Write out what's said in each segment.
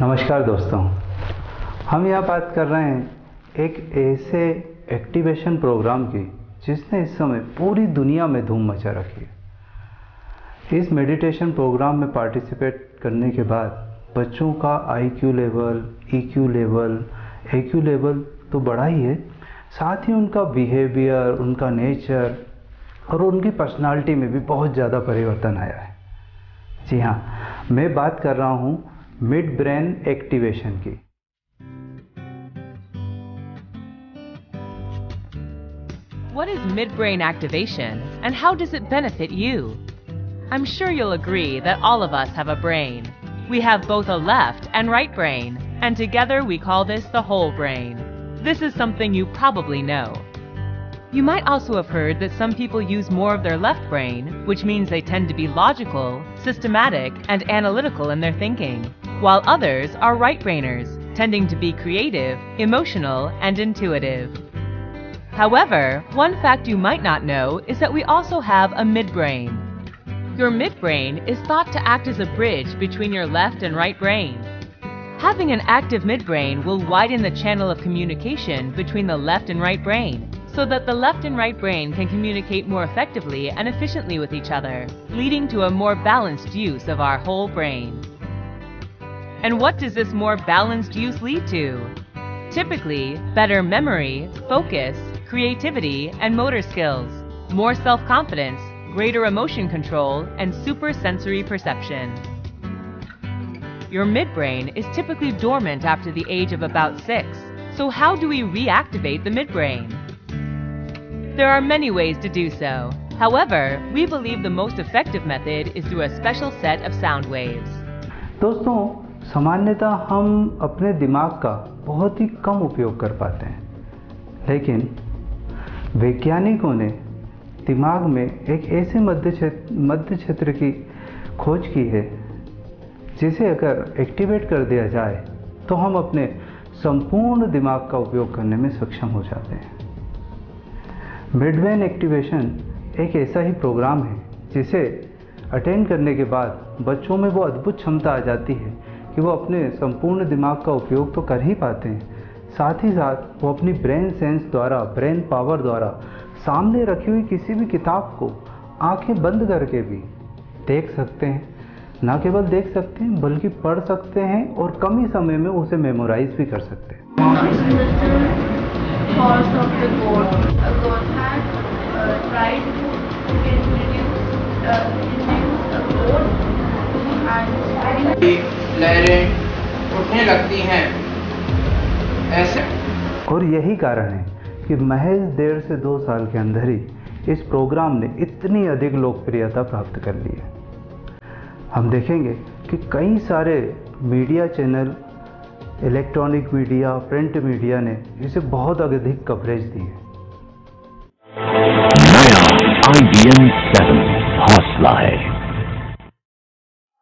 नमस्कार दोस्तों, हम यहाँ बात कर रहे हैं एक ऐसे एक्टिवेशन प्रोग्राम की जिसने इस समय पूरी दुनिया में धूम मचा रखी है। इस मेडिटेशन प्रोग्राम में पार्टिसिपेट करने के बाद बच्चों का IQ level, EQ level, AQ level तो बढ़ा ही है, साथ ही उनका बिहेवियर, उनका नेचर और उनकी पर्सनालिटी में भी बहुत ज़्यादा परिवर्तन आया है। जी हाँ, मैं बात कर रहा हूँ मिड ब्रेन एक्टिवेशन की। What is midbrain activation and how does it benefit you? I'm sure you'll agree that all of us have a brain. We have both a left and right brain, and together we call this the whole brain. This is something you probably know. You might also have heard that some people use more of their left brain, which means they tend to be logical, systematic, and analytical in their thinking, while others are right-brainers, tending to be creative, emotional, and intuitive. However, one fact you might not know is that we also have a midbrain. Your midbrain is thought to act as a bridge between your left and right brain. Having an active midbrain will widen the channel of communication between the left and right brain, so that the left and right brain can communicate more effectively and efficiently with each other, leading to a more balanced use of our whole brain. And what does this more balanced use lead to? Typically, better memory, focus, creativity, and motor skills, more self-confidence, greater emotion control, and supersensory perception. Your midbrain is typically dormant after the age of about 6, so how do we reactivate the midbrain? There are many ways to do so. However, we believe the most effective method is through a special set of sound waves. दोस्तों, सामान्यतः हम अपने दिमाग का बहुत ही कम उपयोग कर पाते हैं, लेकिन वैज्ञानिकों ने दिमाग में एक ऐसे मध्य क्षेत्र की खोज की है जिसे अगर एक्टिवेट कर दिया जाए तो हम अपने संपूर्ण दिमाग का उपयोग करने में सक्षम हो जाते हैं। मिडब्रेन एक्टिवेशन एक ऐसा ही प्रोग्राम है जिसे अटेंड करने के बाद बच्चों में वो अद्भुत क्षमता आ जाती है कि वो अपने संपूर्ण दिमाग का उपयोग तो कर ही पाते हैं, साथ ही साथ वो अपनी ब्रेन सेंस द्वारा, ब्रेन पावर द्वारा सामने रखी हुई किसी भी किताब को आंखें बंद करके भी देख सकते हैं। ना केवल देख सकते हैं बल्कि पढ़ सकते हैं और कम ही समय में उसे मेमोराइज भी कर सकते हैं। लहरें उठने लगती हैं ऐसे, और यही कारण है कि महज 1.5 से 2 साल के अंदर ही इस प्रोग्राम ने इतनी अधिक लोकप्रियता प्राप्त कर ली है। हम देखेंगे कि कई सारे media channel, electronic media, print media ने इसे बहुत अधिक कवरेज दी है। नया IBM 7 हौसला है।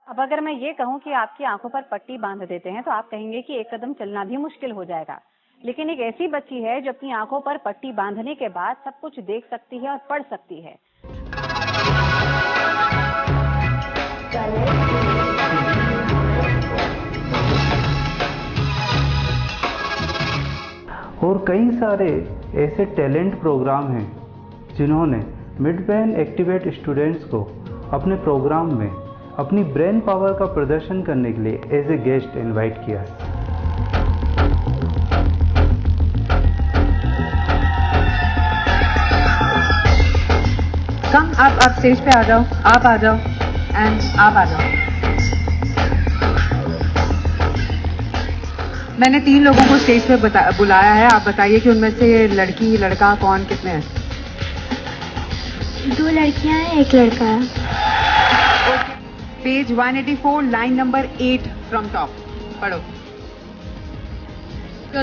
अब अगर मैं ये कहूँ कि आपकी आंखों पर पट्टी बांध देते हैं तो आप कहेंगे कि एक कदम चलना भी मुश्किल हो जाएगा, लेकिन एक ऐसी बच्ची है जो अपनी आंखों पर पट्टी बांधने के बाद सब कुछ देख सकती है और पढ़ सकती है। और कई सारे ऐसे टैलेंट प्रोग्राम हैं जिन्होंने मिडब्रेन एक्टिवेट स्टूडेंट्स को अपने प्रोग्राम में अपनी ब्रेन पावर का प्रदर्शन करने के लिए एज ए गेस्ट इनवाइट किया है। कम आप स्टेज पे आ जाओ, आप आ जाओ एंड आप आ जाओ। मैंने 3 लोगों को स्टेज पे बुलाया है, आप बताइए कि उनमें से लड़की लड़का कौन कितने हैं? 2 लड़कियां हैं, 1 लड़का है। Page 184 line number 8 from top पढ़ो।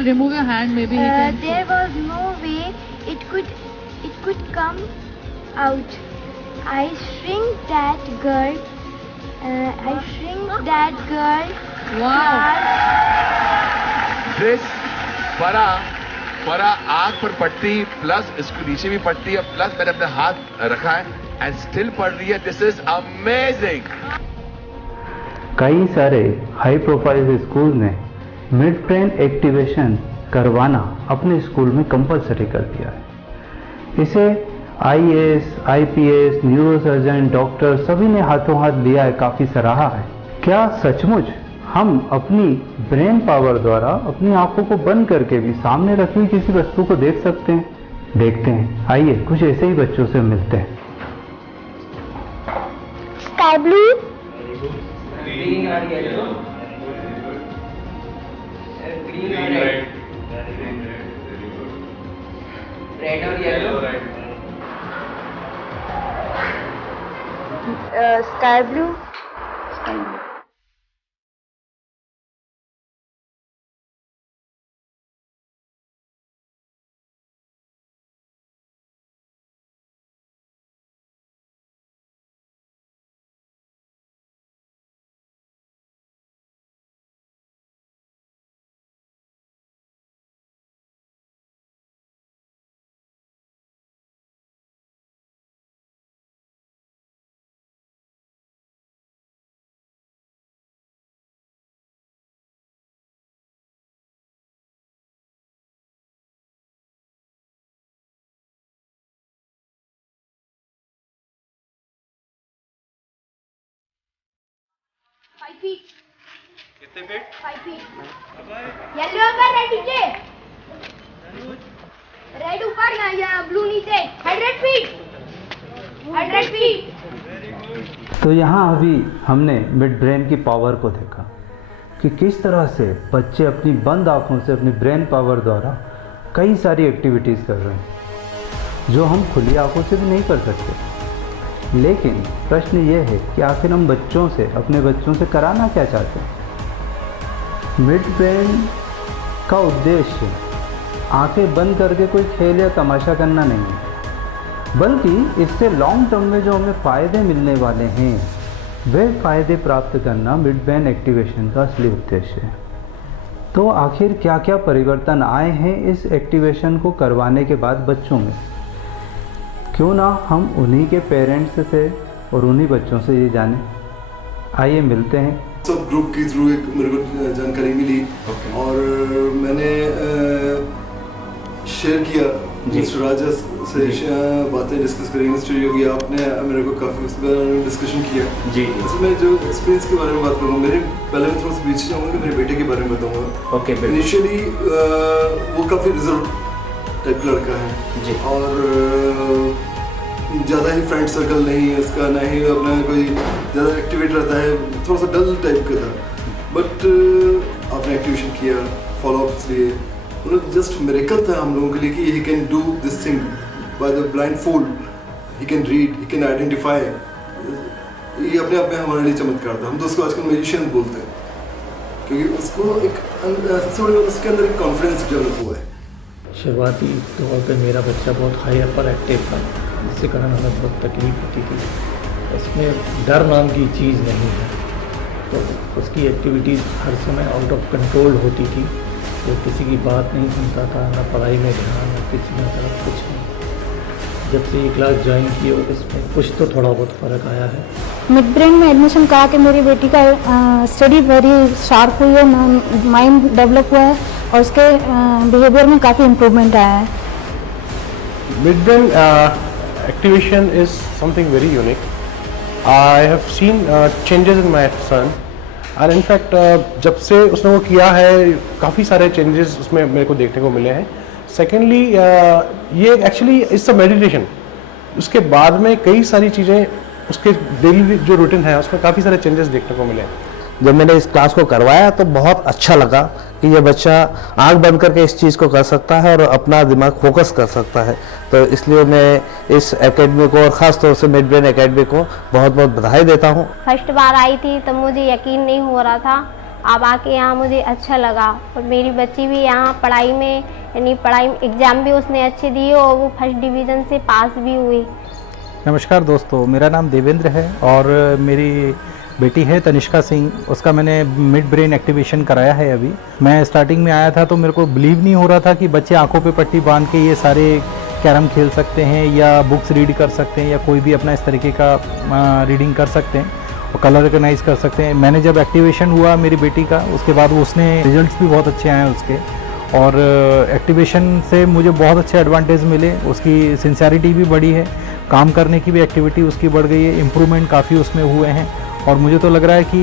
Remove your hand, maybe he can. There was no way it could come out. I shrink that girl. Wow. This परा आंख पर पट्टी प्लस इसको नीचे भी पट्टी है प्लस मैंने अपने हाथ रखा है एंड स्टिल पढ़ रही है। This is amazing. कई सारे हाई प्रोफाइल स्कूल ने मिड ब्रेन एक्टिवेशन करवाना अपने स्कूल में कंपलसरी कर दिया है। इसे IAS, IPS, न्यूरोसर्जन, डॉक्टर सभी ने हाथों हाथ लिया है, काफ़ी सराहा है। क्या सचमुच हम अपनी ब्रेन पावर द्वारा अपनी आंखों को बंद करके भी सामने रखी हुई किसी वस्तु को देख सकते हैं? देखते हैं, आइए कुछ ऐसे ही बच्चों से मिलते हैं। स्काई ब्लू, ग्रीन और येलो, ग्रीन और रेड, रेड और येलो, स्काई ब्लू, कितने फीट? 5 feet. येलो ऊपर, रेड नीचे, रेड ऊपर या ब्लू नीचे। 100 feet, 100 feet. तो यहाँ अभी हमने मिड ब्रेन की पावर को देखा कि किस तरह से बच्चे अपनी बंद आँखों से अपनी ब्रेन पावर द्वारा कई सारी एक्टिविटीज़ कर रहे हैं जो हम खुली आँखों से भी नहीं कर सकते। लेकिन प्रश्न ये है कि आखिर हम बच्चों से, अपने बच्चों से कराना क्या चाहते हैं? मिड ब्रेन का उद्देश्य आंखें बंद करके कोई खेल या तमाशा करना नहीं है, बल्कि इससे लॉन्ग टर्म में जो हमें फ़ायदे मिलने वाले हैं वे फ़ायदे प्राप्त करना मिड ब्रेन एक्टिवेशन का असली उद्देश्य है। तो आखिर क्या क्या परिवर्तन आए हैं इस एक्टिवेशन को करवाने के बाद बच्चों में? क्यों ना हम उन्हीं के पेरेंट्स से और उन्हीं बच्चों से ये जानें। आइए मिलते हैं। सब ग्रुप के थ्रू एक मेरे को जानकारी मिली और मैंने शेयर किया मिस्टर राजा से बातें डिस्कस करी। मिस्टर योगी आपने मेरे को काफ़ी उस पर डिस्कशन किया जी। वैसे मैं जो एक्सपीरियंस के बारे में बात करूँगा, मेरे पहले मैं थोड़ा सा पीछे जाऊँगा कि मेरे बेटे के बारे में बताऊँगा। ओके। इनिशियली वो काफ़ी रिजर्व टाइप लड़का है जी, और ज़्यादा ही फ्रेंड सर्कल नहीं है उसका, ना ही अपना कोई ज़्यादा एक्टिवेट रहता है, थोड़ा सा डल टाइप का था। बट आपने एक्टिवेशन किया, फॉलोअप्स लिए, मतलब जस्ट मिरेकल था हम लोगों के लिए कि he can do this thing by the blindfold, he can read, he can identify. ये अपने आप में हमारे लिए चमत्कार था। हम तो उसको आजकल मैजिशियन बोलते हैं क्योंकि उसको एक सबसे बड़ी बात उसके अंदर एक कॉन्फिडेंस डेवलप हुआ है। शुरुआती तौर पे मेरा बच्चा बहुत हाई अपर एक्टिव था, जिसके कारण हमें बहुत तकलीफ होती थी। इसमें डर नाम की चीज़ नहीं है, तो उसकी एक्टिविटीज़ हर समय आउट ऑफ कंट्रोल होती थी। वो किसी की बात नहीं सुनता था, ना पढ़ाई में ध्यान, ना किसी में तरफ कुछ नहीं। जब से ये क्लास ज्वाइन की और इसमें कुछ तो थोड़ा बहुत फ़र्क आया है। मिड ब्रेन में एडमिशन करा के मेरी बेटी का स्टडी वेरी शार्प हुई है, माइंड डेवलप हुआ है और उसके बिहेवियर में काफ़ी इम्प्रूवमेंट आया है। Mid brain activation is something very unique. I have seen changes in my son, and in fact जब से उसने वो किया है काफ़ी सारे changes उसमें मेरे को देखने को मिले हैं। Secondly ये actually इट्स अ मेडिटेशन। उसके बाद में कई सारी चीज़ें उसके डेली जो रूटीन है उसमें काफ़ी सारे चेंजेस देखने को मिले हैं। जब मैंने इस क्लास को करवाया तो बहुत अच्छा लगा कि ये बच्चा आंख बंद करके इस चीज़ को कर सकता है और अपना दिमाग फोकस कर सकता है। तो इसलिए मैं इस एकेडमी को और ख़ास तौर से मिड ब्रेन एकेडमी को बहुत बहुत बधाई देता हूँ। फर्स्ट बार आई थी तब मुझे यकीन नहीं हो रहा था, अब आके यहाँ मुझे अच्छा लगा। और मेरी बच्ची भी यहाँ पढ़ाई में यानी पढ़ाई एग्ज़ाम भी उसने अच्छे दिए और वो फर्स्ट डिवीज़न से पास भी हुई। नमस्कार दोस्तों, मेरा नाम देवेंद्र है और मेरी बेटी है तनिष्का सिंह। उसका मैंने मिड ब्रेन एक्टिवेशन कराया है। अभी मैं स्टार्टिंग में आया था तो मेरे को बिलीव नहीं हो रहा था कि बच्चे आंखों पे पट्टी बांध के ये सारे कैरम खेल सकते हैं या बुक्स रीड कर सकते हैं या कोई भी अपना इस तरीके का रीडिंग कर सकते हैं। और कलर रिकग्नाइज कर सकते हैं। मैंने जब एक्टिवेशन हुआ मेरी बेटी का, उसके बाद उसने रिजल्ट्स भी बहुत अच्छे आए उसके, और एक्टिवेशन से मुझे बहुत अच्छे एडवांटेज मिले। उसकी सिंसियरिटी भी बढ़ी है, काम करने की भी एक्टिविटी उसकी बढ़ गई है, इम्प्रूवमेंट काफ़ी उसमें हुए हैं। और मुझे तो लग रहा है कि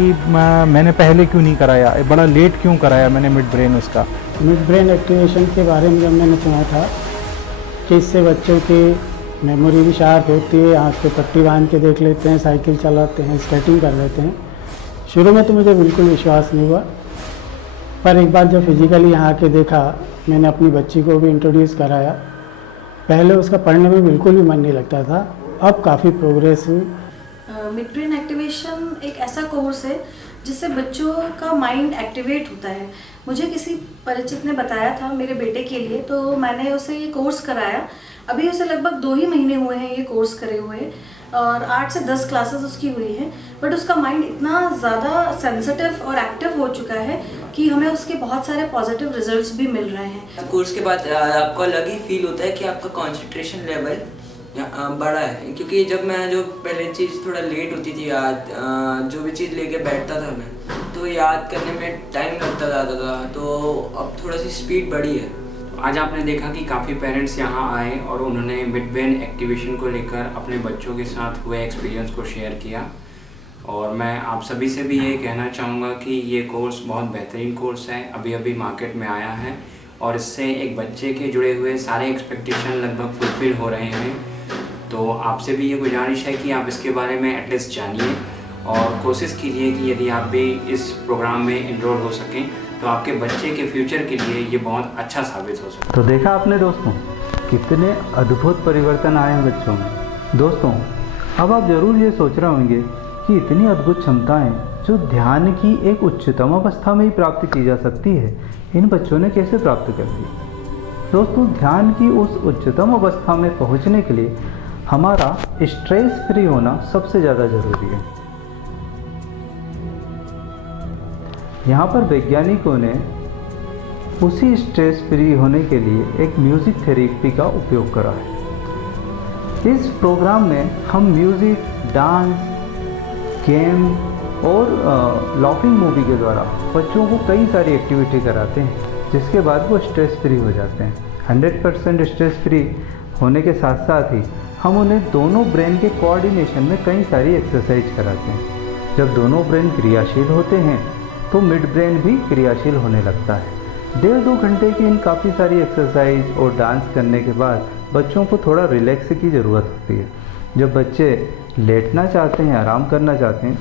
मैंने पहले क्यों नहीं कराया, बड़ा लेट क्यों कराया मैंने मिड ब्रेन उसका। मिड ब्रेन एक्टिवेशन के बारे में जब मैंने सुना था कि इससे बच्चों की मेमोरी भी शार्प होती है, आँख पे पट्टी बांध के देख लेते हैं, साइकिल चलाते हैं, स्केटिंग कर लेते हैं, शुरू में तो मुझे बिल्कुल विश्वास नहीं हुआ। पर एक बार जब फिजिकली यहाँ आके देखा, मैंने अपनी बच्ची को भी इंट्रोड्यूस कराया। पहले उसका पढ़ने में बिल्कुल भी मन नहीं लगता था, अब काफ़ी प्रोग्रेस हुई। मिड ब्रेन एक्टिवेशन एक ऐसा कोर्स है जिससे बच्चों का माइंड एक्टिवेट होता है। मुझे किसी परिचित ने बताया था मेरे बेटे के लिए, तो मैंने उसे ये कोर्स कराया। अभी उसे लगभग 2 ही महीने हुए हैं ये कोर्स करे हुए, और 8 से 10 क्लासेस उसकी हुई हैं। बट उसका माइंड इतना ज़्यादा सेंसिटिव और एक्टिव हो चुका है कि हमें उसके बहुत सारे पॉजिटिव रिजल्ट्स भी मिल रहे हैं। कोर्स के बाद आपको अलग ही फील होता है कि आपका कंसंट्रेशन लेवल बड़ा है, क्योंकि जब मैं जो पहले चीज़ थोड़ा लेट होती थी याद, जो भी चीज़ लेके बैठता था मैं, तो याद करने में टाइम लगता जाता था, तो अब थोड़ा सी स्पीड बढ़ी है। आज आपने देखा कि काफ़ी पेरेंट्स यहाँ आए और उन्होंने मिड ब्रेन एक्टिवेशन को लेकर अपने बच्चों के साथ हुए एक्सपीरियंस को शेयर किया। और मैं आप सभी से भी ये कहना चाहूँगा कि ये कोर्स बहुत बेहतरीन कोर्स है, अभी अभी मार्केट में आया है, और इससे एक बच्चे के जुड़े हुए सारे एक्सपेक्टेशन लगभग फुलफिल हो रहे हैं। तो आपसे भी ये गुजारिश है कि आप इसके बारे में एटलीस्ट जानिए और कोशिश कीजिए कि यदि आप भी इस प्रोग्राम में इनरोल हो सकें तो आपके बच्चे के फ्यूचर के लिए ये बहुत अच्छा साबित हो सकता है। तो देखा आपने दोस्तों, कितने अद्भुत परिवर्तन आए हैं बच्चों में। दोस्तों, अब आप ज़रूर ये सोच रहे होंगे कि इतनी अद्भुत क्षमताएं जो ध्यान की एक उच्चतम अवस्था में ही प्राप्त की जा सकती है, इन बच्चों ने कैसे प्राप्त कर ली। दोस्तों, ध्यान की उस उच्चतम अवस्था में पहुंचने के लिए हमारा स्ट्रेस फ्री होना सबसे ज़्यादा ज़रूरी है। यहाँ पर वैज्ञानिकों ने उसी स्ट्रेस फ्री होने के लिए एक म्यूज़िक थेरेपी का उपयोग करा है। इस प्रोग्राम में हम म्यूज़िक, डांस, गेम और लाफिंग मूवी के द्वारा बच्चों को कई सारी एक्टिविटी कराते हैं, जिसके बाद वो स्ट्रेस फ्री हो जाते हैं। 100% स्ट्रेस फ्री होने के साथ साथ ही हम उन्हें दोनों ब्रेन के कोऑर्डिनेशन में कई सारी एक्सरसाइज कराते हैं। जब दोनों ब्रेन क्रियाशील होते हैं तो मिड ब्रेन भी क्रियाशील होने लगता है। 1.5-2 घंटे की इन काफ़ी सारी एक्सरसाइज और डांस करने के बाद बच्चों को थोड़ा रिलैक्स की ज़रूरत होती है। जब बच्चे लेटना चाहते हैं, आराम करना चाहते हैं,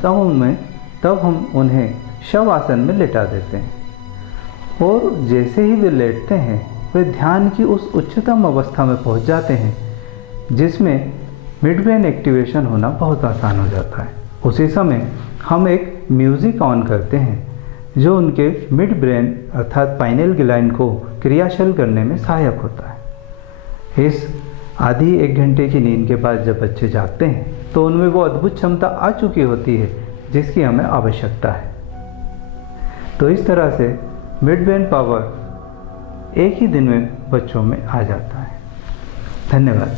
तब हम उन्हें शव आसन में लेटा देते हैं, और जैसे ही वे लेटते हैं वे ध्यान की उस उच्चतम अवस्था में पहुंच जाते हैं, जिसमें मिड ब्रेन एक्टिवेशन होना बहुत आसान हो जाता है। उसी समय हम एक म्यूज़िक ऑन करते हैं जो उनके मिड ब्रेन अर्थात पाइनेल ग्लैंड को क्रियाशील करने में सहायक होता है। इस आधी 1 घंटे की नींद के बाद जब बच्चे जागते हैं तो उनमें वो अद्भुत क्षमता आ चुकी होती है जिसकी हमें आवश्यकता है। तो इस तरह से मिड ब्रेन पावर एक ही दिन में बच्चों में आ जाता है। धन्यवाद।